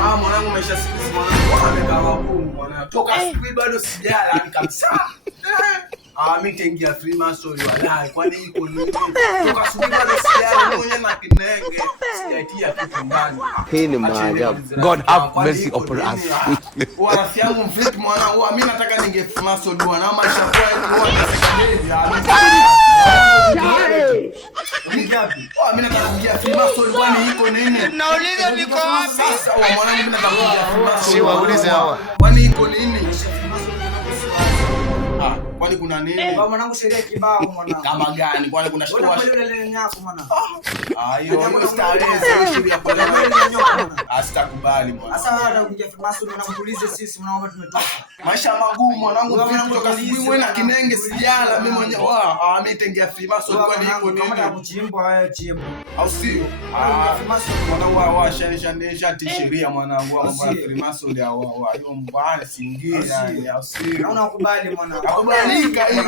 mwanangu maisha siku mwanangu amekaa magumu mwanangu. Toka asubuhi bado sijala kabisa. Mimi tengia Freemason walai kwani iko nini? Toka asubuhi bado sijala mwenyewe na kinenge. Sijaitia kitu ndani. Hii ni maajabu. God have mercy upon us. Rafiki yangu mfiki mwanangu, mimi nataka ninge Freemason na maisha kwa mimi nataka kuingia Freemason kwani iko nini? Nauliza niko wapi? Sasa mwanangu mimi nataka kuingia Freemason. Si waulize hawa. Kwani iko nini? Kwani kuna nini? Kwa mwanangu sheria kibao mwanangu. Kama gani? Kwani kuna shida? Wewe pale ile nyako mwanangu. Hiyo starehe sheria kwa leo. Sitakubali bwana. Sasa wewe unakuja Freemason unamtulize sisi mnaomba tumetoka. Maisha magumu mwanangu, kutoka asubuhi wewe na kinenge sijala mimi mwenyewe. Mimi tengia Freemason kwani iko nini? Kama kuchimba haya chimba. Au sio? Freemason mwanangu washanisha sheria mwanangu wa Freemason hiyo mbaya siingia au sio? Unakubali mwanangu. Akubalika hiyo.